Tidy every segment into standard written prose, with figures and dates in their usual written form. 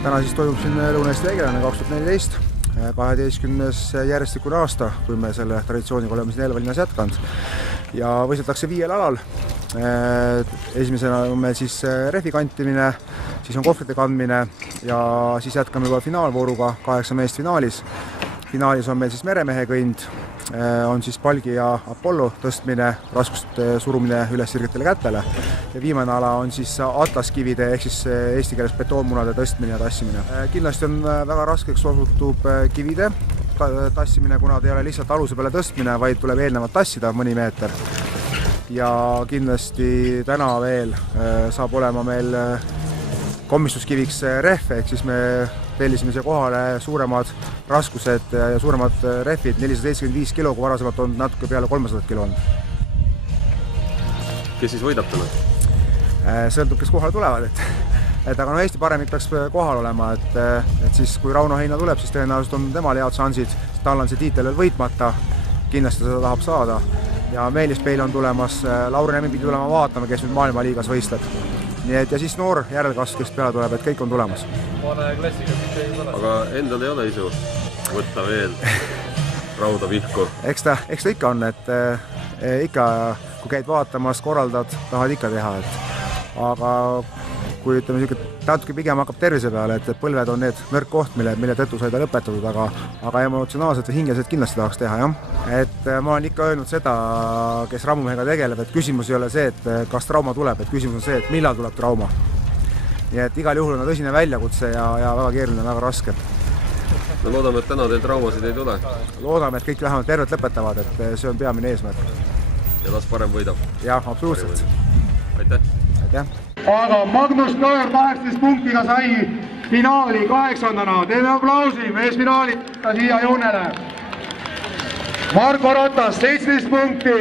Täna siis toimub siin Lõuna-Eesti Vegelane 2014, 12. järjestikune aasta, kui me selle traditsiooniga oleme siin Elva linnas jätkanud. Ja võistletakse 5 alal. Esimesena on meil siis rehvi kantimine, siis on kohvrite kandmine ja siis jätkame juba finaalvooruga 8 meest finaalis. Finaalis on meil siis meremehe kõnd, on siis palgi ja Apollo tõstmine, raskust surumine üles sirgetele kätele. Ja viimane ala on siis atlaskivide ehk siis eesti keeles betoonmunade tõstmine ja tassimine. Kindlasti on väga raskeks osutub kivide tassimine, kuna ta ei ole lihtsalt aluse peale tõstmine, vaid tuleb eelnevalt tassida mõni meeter. Ja kindlasti täna veel saab olema meil komistuskiviks rehve, ehk siis me tellisime siia kohale suuremad raskused ja suuremad rehvid, 475 kilo, kui varasemalt on natuke peale 300 kilo on. Kes siis võidab täna? Sõltub, kes kohale tulevad, aga no Eesti paremik peaks kohal olema, et siis kui Rauno Heina tuleb, siis tõenäoliselt on temal head šansid, tal on see tiitel veel võitmata, kindlasti seda tahab saada. Ja Meelis Peil on tulemas, Lauri Nämmi pidi tulema vaatama, kes nüüd maailmaliigas võistleb. Nii et ja siis noor järelkasv, kes peale tuleb, et kõik on tulemas. Aga endal ei ole isu võtta veel rauda vihku? Eks ta ikka on, et ikka, kui käid vaatamas, korraldad, tahad ikka teha. Aga kui ütleme, natuke pigem hakkab tervise peale, et põlved on need nõrk koht, mille tõttu sai ta lõpetatud, aga emotsionaalselt või hingeliselt kindlasti tahaks teha, jah. Et ma olen ikka öelnud seda, kes raumumehega tegeleb, et küsimus ei ole see, et kas trauma tuleb, et küsimus on see, et millal tuleb trauma. Nii et igal juhul on tõsine väljakutse ja väga keeruline, väga raske. No loodame, et täna teil traumasid ei tule. Loodame, et kõik vähemalt tervelt lõpetavad, et see on peamine eesmärk. Ja las parem võidab. Jah, absoluutselt. Aitäh! Aitäh! Aga Magnus Kõör 18 punktiga sai finaali 8-ndana. Teeme aplausi, mees finaali siia joonele. Marko Ratas 17 punkti,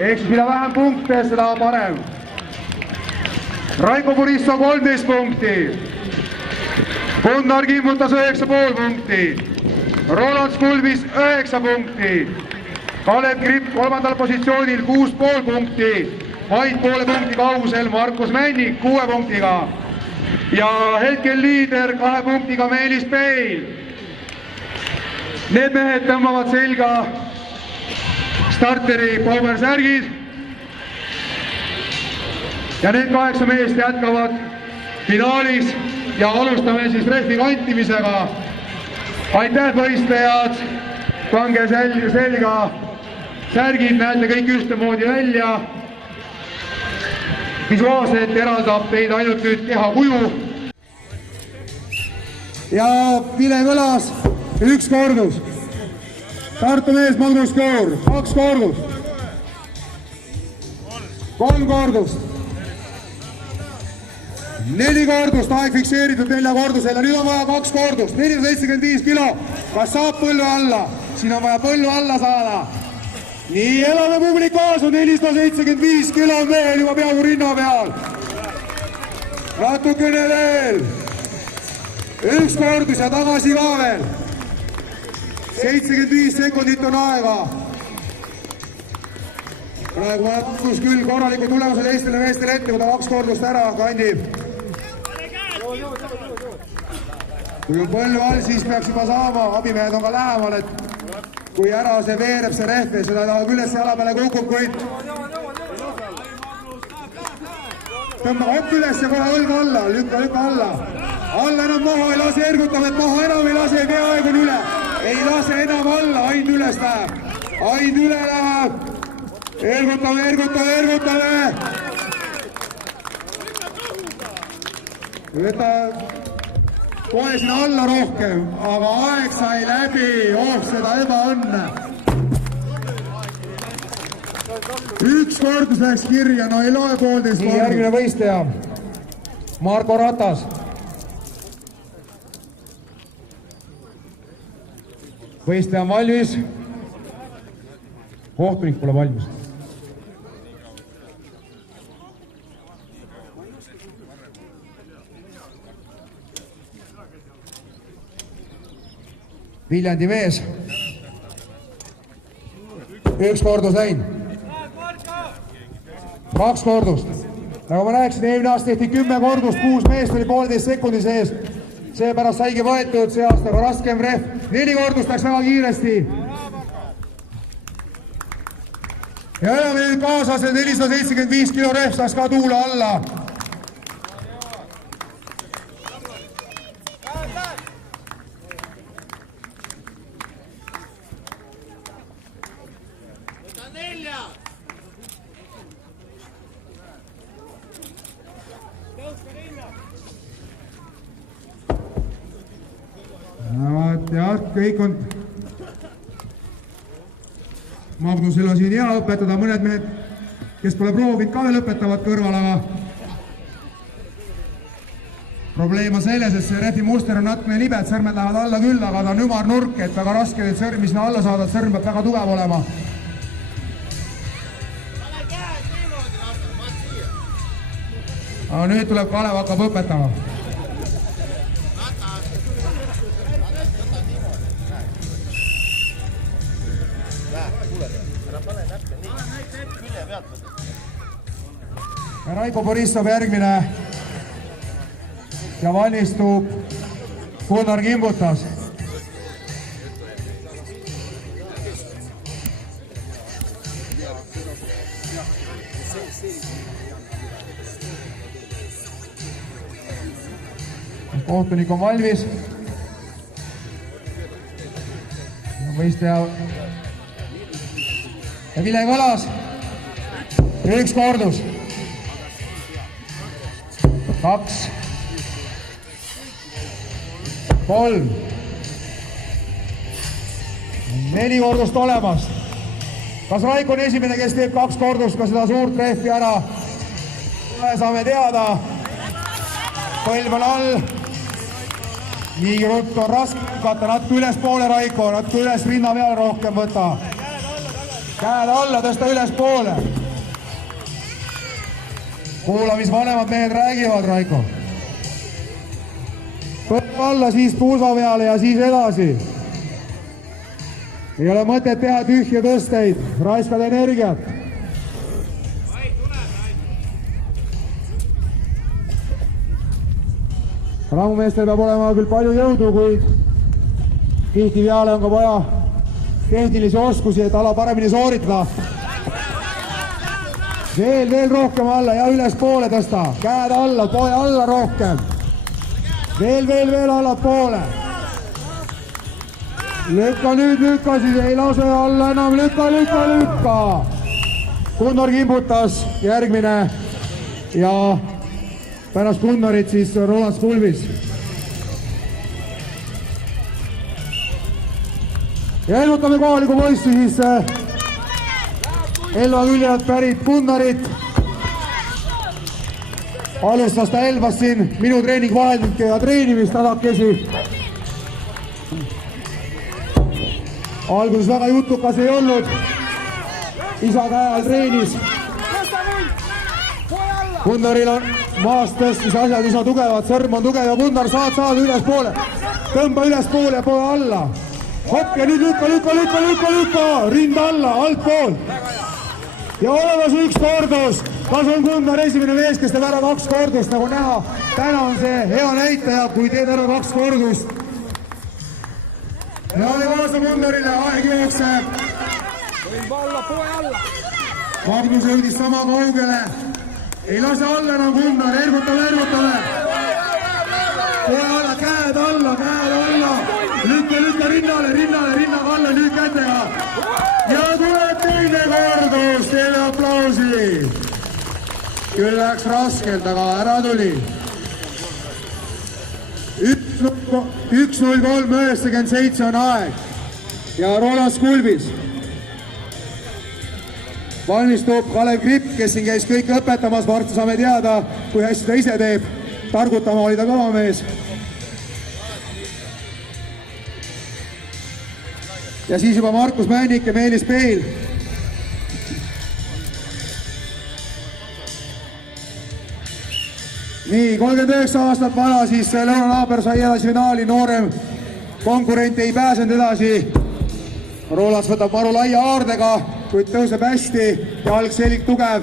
ehk mida vähem punkte, seda parem. Raiko Purisso 13 punkti. Gunnar Kimmutas 9,5 punkti. Roland Skulvis 9 punkti. Kalev Kripp 3. positsioonil 6,5 punkti. Vaid poole punkti kaugusel Markus Männik 6 punktiga. Ja hetkel liider 2 punktiga Meelis Peil. Need mehed tõmbavad selga starteri paubersärgid. Ja need 8 meest jätkavad finaalis ja alustame siis rehvi kantimisega. Aitäh võistlejad, pange selga särgid, näete kõik ühtemoodi välja. Visuaalselt eraldab teid ainult nüüd keha kuju. Ja vile kõlas 1 kordus. Tartu mees Magnus Kõör 2 kordust. 3 kordust. 4 kordust, aeg fikseeritud 4 kordusel ja nüüd on vaja 2 kordust. 475 kilo. Kas saab põllu alla? Siin on vaja põllu alla saada. Nii, elame publik kaasa, 475 kilo on veel juba peaaegu rinna peal. Natukene veel. 1 kordus ja tagasi ka veel. 75 sekundit on aega. Praegu ma jätkus küll korraliku tulemused Eestile meestele ette, kui ta 2 kordust ära kandib. Kui on põllu all, siis peaks juba saama, abimehed on ka lähemal, et kui ära see veereb see rehve, seda tahab üles jala peale kukub, kuid tõmba hopp üles ja kohe õlga alla, lükka alla. Alla enam maha ei lase, ergutab, et maha enam ei lase, peaaegu üle. Ei lase enam alla, ainult üles läheb. Ainult üle läheb. Ergutame. Võta kohe sinna alla rohkem, aga aeg sai läbi, seda ebaõnne. 1 kordus läks kirja, no ei loe 1,5 kordus. Järgmine võistleja, Marko Ratas. Võistleja on valmis, kohtunik pole valmis. Viljandi mees. 1 kordus läinud. 2 kordust. Nagu ma rääkisin, eelmine aasta tehti 10 kordust, 6 meest oli 1,5 sekundi sees. seepärast saigi võetud see aasta ka raskem rehv. 4 kordust läks väga kiiresti. Ja oleme nüüd kaasas, et 475 kilo rehv saaks ka tuule alla. Ja kõik on Magnusel on siin hea õpetada, mõned mehed, kes pole proovinud ka veel õpetavad kõrval, aga probleem on selles, et see rehvi muster on natukene libe, et sõrmed lähevad alla küll, aga ta on ümarnurk, et väga raske neid sõrmi sinna alla saada, et sõrm peab väga tugev olema. Aga nüüd tuleb Kalev hakkab õpetama. Raiko Borissov järgmine ja valmistub Gunnar Kimbutas. Kohtunik on valmis. Võistleja ja Vile Kalas. 1 kordus. 2, 3, 4 kordust olemas. Kas Raiko on esimene, kes teeb 2 kordust ka seda suurt rehvi ära? Saame teada. Põlv on all. Nii ruttu on raske lükata, natuke üles poole Raiko, natuke üles rinna peale rohkem võta. Käed alla, tõsta üles poole. Kuula, mis vanemad mehed räägivad, Raiko. Põlv alla, siis puusa peale ja siis edasi. Ei ole mõtet teha tühja tõsteid, raiskad energiat. Rammumeestel peab olema küll palju jõudu, kuid tihti peale on ka vaja tehnilisi oskusi, et ala paremini sooritada. Veel rohkem alla ja üles poole tõsta. Käed alla, poe alla rohkem. Veel alla poole. Lükka nüüd, lükka siis, ei lase alla enam, lükka. Gunnar Kimbutas järgmine ja pärast Gunnarit siis Roland Skulvis. Ja elutame kohaliku poissi siis Elva küljelt pärit Gunnarit. Alustas ta Elvas siin minu treeningvahenditega treenimist tasakesi. Alguses väga jutukas ei olnud. Isa käe all treenis. Gunnaril on maast tõstis asjad üsna tugevad, sõrm on tugev ja Gunnar saad üles poole. Tõmba üles poole ja poole alla. Hopp ja nüüd lükka, rinda alla, alt poolt. Ja olemas 1 kordus. Kas on Gunnar esimene mees, kes teeb ära 2 kordust, nagu näha. Täna on see hea näitaja, kui teed ära 2 kordust. Ja oli kaasa Gunnarile, aeg jookseb. Magnus jõudis sama kaugele. Ei lase alla enam Gunnar, ergutame. Poe alla, käed alla. Lükka rinnaga alla, nüüd kätega. Ja tuleb teine kordus, teile aplausi. Küll läks raskelt, aga ära tuli. 1:03:97 on aeg. Ja Roland Skulvis. Valmistub Kalev Kripp, kes siin käis kõik õpetamas, varsti saame teada, kui hästi ta ise teeb. Targutama oli ta kõva mees. Ja siis juba Markus Männik ja Meelis Peil. Nii, 39 aastat vana, siis lõunanaaber sai edasi finaali, noorem konkurent ei pääsenud edasi. Roland võtab maru laia aardega, kuid tõuseb hästi, jalg selg tugev,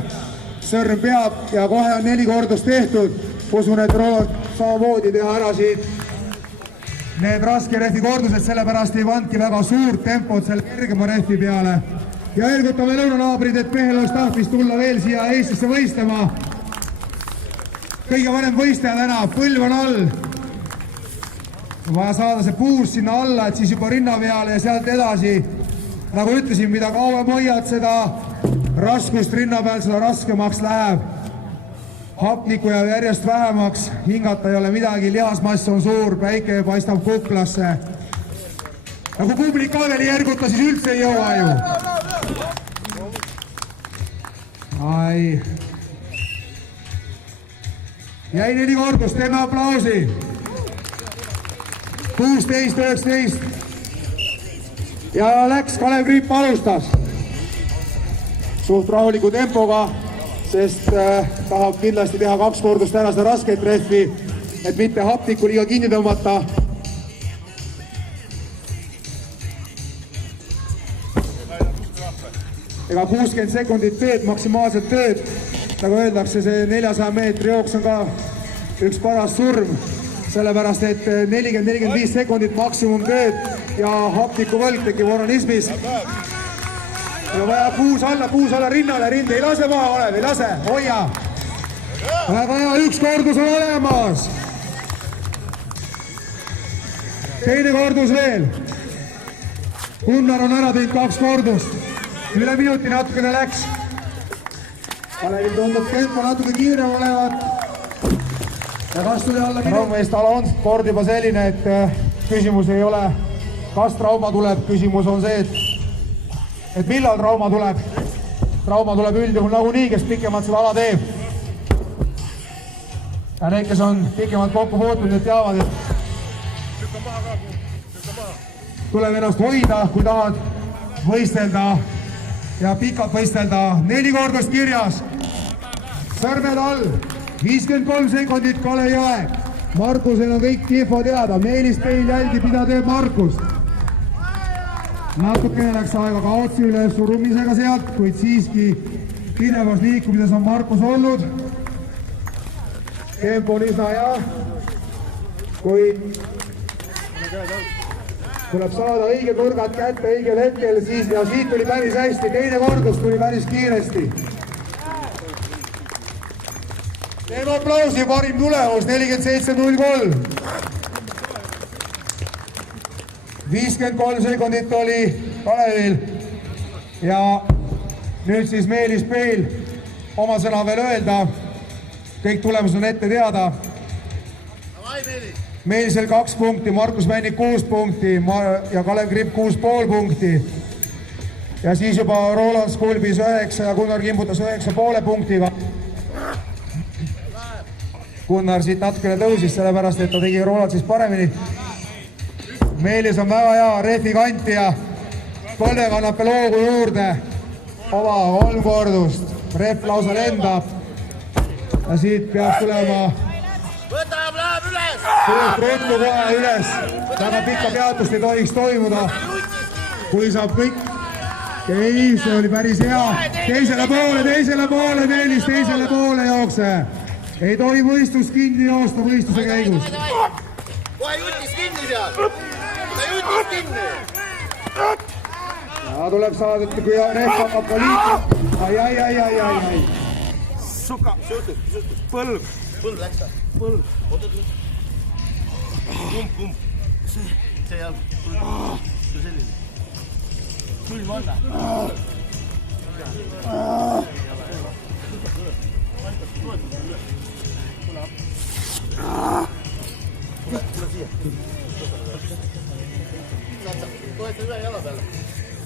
sõrm peab ja kohe on 4 kordust tehtud. Usun, et Roland samamoodi teha ära siit need raske rehvi kordused, sellepärast ei pannudki väga suurt tempot selle kergema rehvi peale. Ja ergutame lõunanaabrid, et mehel oleks tahtmist tulla veel siia Eestisse võistlema. Kõige vanem võistleja täna, põlv on all. Vaja saada see puus sinna alla, et siis juba rinna peale ja sealt edasi. Nagu ütlesin, mida kauem hoiad, seda raskust rinna peal, seda raskemaks läheb. Hapniku jääb järjest vähemaks, hingata ei ole midagi, lihasmass on suur, päike paistab kuklasse. Nagu publik ka veel ei erguta, siis üldse ei jõua ju. Ai. Jäi 4 kordust, teeme aplausi. 16-19. Ja läks, Kalev Kriip alustas. Suht rahuliku tempoga, sest tahab kindlasti teha 2 kordust ära seda rasket rehvi, et mitte hapnikku liiga kinni tõmmata. Ega 60 sekundit tööd, maksimaalselt tööd. Nagu öeldakse, see 400 meetri jooks on ka üks paras surm, sellepärast et 40-45 sekundit maksimum tööd ja hapniku võlg tekib organismis. Ja vaja puus alla rinnale, rind ei lase maha, Olev, ei lase, hoia. Väga hea, 1 kordus on olemas. Teine kordus veel. Gunnar on ära teinud 2 kordust. Üle minuti natukene läks. Kalevil tundub tempo natuke kiirem olevat. Ja kas tuli alla minuti? Raumeest ala on kord juba selline, et küsimus ei ole, kas trauma tuleb. Küsimus on see, et millal trauma tuleb. Trauma tuleb üldjuhul nagunii, kes pikemalt seda ala teeb. Ja need, kes on pikemalt kokku puutunud, need teavad, et tuleb ennast hoida, kui tahad võistelda ja pikalt võistelda. 4 kordust kirjas. Sõrmed all. 53 sekundit Kalev Jõe. Markusel on kõik info teada. Meelis Peil jälgib, mida teeb Markus. Natukene läks aega kaotsi üle surumisega sealt, kuid siiski pidevas liikumises on Markus olnud. Tempo on üsna hea, kuid tuleb saada õige kõrgad kätte õigel hetkel, siis ja siit tuli päris hästi, teine kordus tuli päris kiiresti. Teeme aplausi, parim tulemus, 47.03. 53 sekundit oli Kalevil ja nüüd siis Meelis Peil oma sõna veel öelda. Kõik tulemused on ette teada. Meelisel 2 punkti, Markus Männik 6 punkti ja Kalev Kripp 6,5 punkti. Ja siis juba Roland Skulbis 9 ja Gunnar Kimbutas 9,5 punktiga. Gunnar siit natukene tõusis, sellepärast et ta tegi Roland siis paremini. Meelis on väga hea rehvi kanti ja põlve kannab veel hoogu juurde. Oma 3 kordust, rehv lausa lendab. Ja siit peab tulema Võtab, läheb üles! suurt ruttu kohe üles. Väga pikka peatust ei tohiks toimuda. Kui saab kõik. Ei, see oli päris hea. Teisele poole, Meelis, teisele poole jookse. Ei tohi võistlust kinni joosta võistluse käigus. Kohe jutis kinni seal! Ta jutis kinni! Ja tuleb saada, et kui rehv hakkab ka liikuma. Ai. Suka, põlv. Põlv läks ta. Põlv. Kumb. See jalg. See selline. Külm on. Toeta üle jala peale.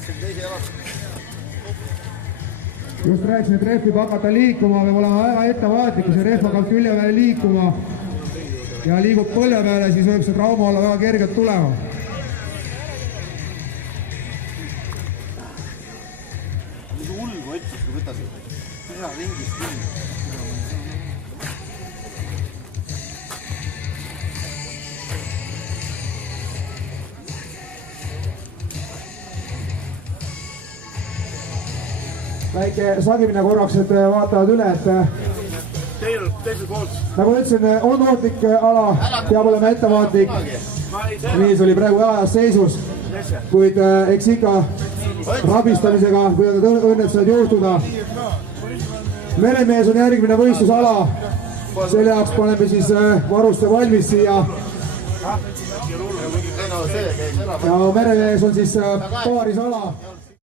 Teise jala. Just rääkisin, et rehv võib hakata liikuma, peab olema väga ettevaatlik, kui see rehv hakkab külje peale liikuma ja liigub põlve peale, siis võib see trauma olla väga kergelt tulema. Misu ulgu otsist, kui võtasid. Üha ringist kinni. Väike sagimine korraks, et vaatavad üle, et Teisel poolt. nagu ütlesin, on ohtlik ala, peab olema ettevaatlik. mees oli praegu ajas seisus, kuid eks ikka rabistamisega võivad need õnnetused juhtuda. Meremees on järgmine võistlusala, selle jaoks paneme siis varuste valmis siia. Ja meremees on siis paarisala.